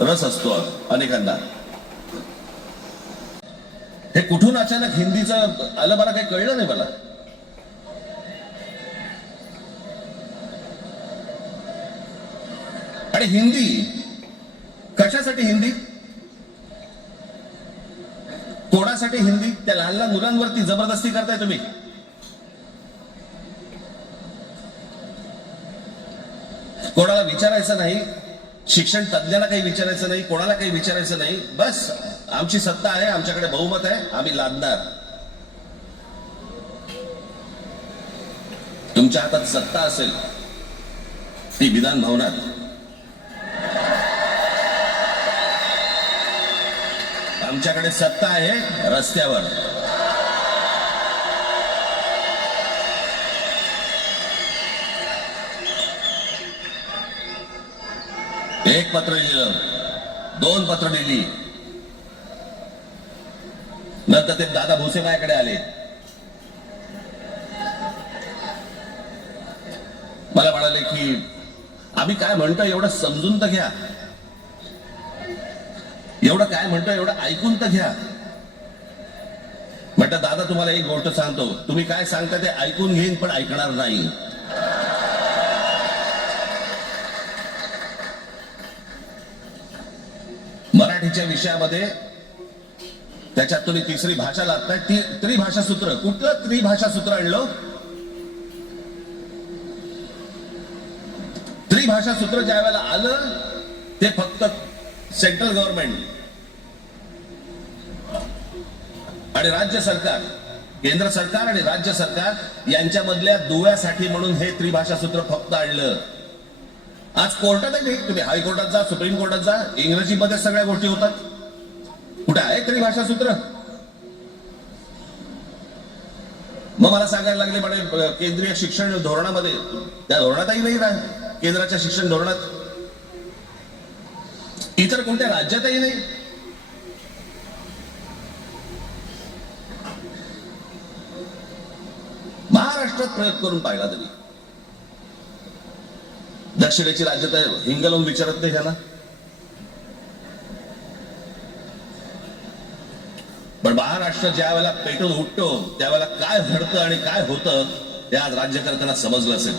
रस असतो अनेकांना हे कुठून अचानक हिंदीचं आलं? मला काही कळलं नाही मला. आणि हिंदी? कशासाठी हिंदी? कोणासाठी हिंदी? त्या लहान लहान मुलांवरती जबरदस्ती करताय तुम्ही. कोणाला विचारायचं नाही. शिक्षण तज्ञाला काही विचारायचं नाही कोणाला काही विचारायचं नाही. बस आमची सत्ता आहे आमच्याकडे बहुमत आहे आम्ही लादणार. तुमच्या हातात सत्ता असेल ती विधान भवनात. आमच्याकडे सत्ता आहे रस्त्यावर. एक पत्र लिहिलं. दोन पत्र लिहिली. नंतर ते दादा भुसे माझ्याकडे आले. मला म्हणाले की आम्ही काय म्हणतो एवढं समजून तर घ्या. एवढं काय म्हणतो एवढं ऐकून तर घ्या. म्हटलं दादा तुम्हाला एक गोष्ट सांगतो. तुम्ही काय सांगता ते ऐकून घेईन पण ऐकणार नाही. मराठीच्या विषयामध्ये त्याच्यात तुम्ही तिसरी भाषा लागताय. ती त्रिभाषा सूत्र कुठलं त्रिभाषा सूत्र आणलं? त्रिभाषा सूत्र ज्या वेळेला आलं ते फक्त सेंट्रल गव्हर्नमेंट आणि राज्य सरकार केंद्र सरकार आणि राज्य सरकार यांच्यामधल्या दुव्यासाठी म्हणून हे त्रिभाषा सूत्र फक्त आणलं. आज कोर्टातही नाही तुम्ही हायकोर्टात जा सुप्रीम कोर्टात जा. इंग्रजीमध्ये सगळ्या गोष्टी होतात. कुठे आहे तरी भाषा सूत्र? मग मला सांगायला लागले म्हणे केंद्रीय शिक्षण धोरणामध्ये त्या धोरणातही नाही ना. केंद्राच्या शिक्षण धोरणात. इतर कोणत्या राज्यातही नाही. महाराष्ट्रात प्रयोग करून पाहिला तरी. दक्षिणेची राज्य तर हिंग लावून विचारत नाही ह्याला पण महाराष्ट्र ज्या वेळेला पेटून उठतो त्यावेळेला काय घडतं आणि काय होतं ते आज राज्यकर्त्यांना समजलं असेल.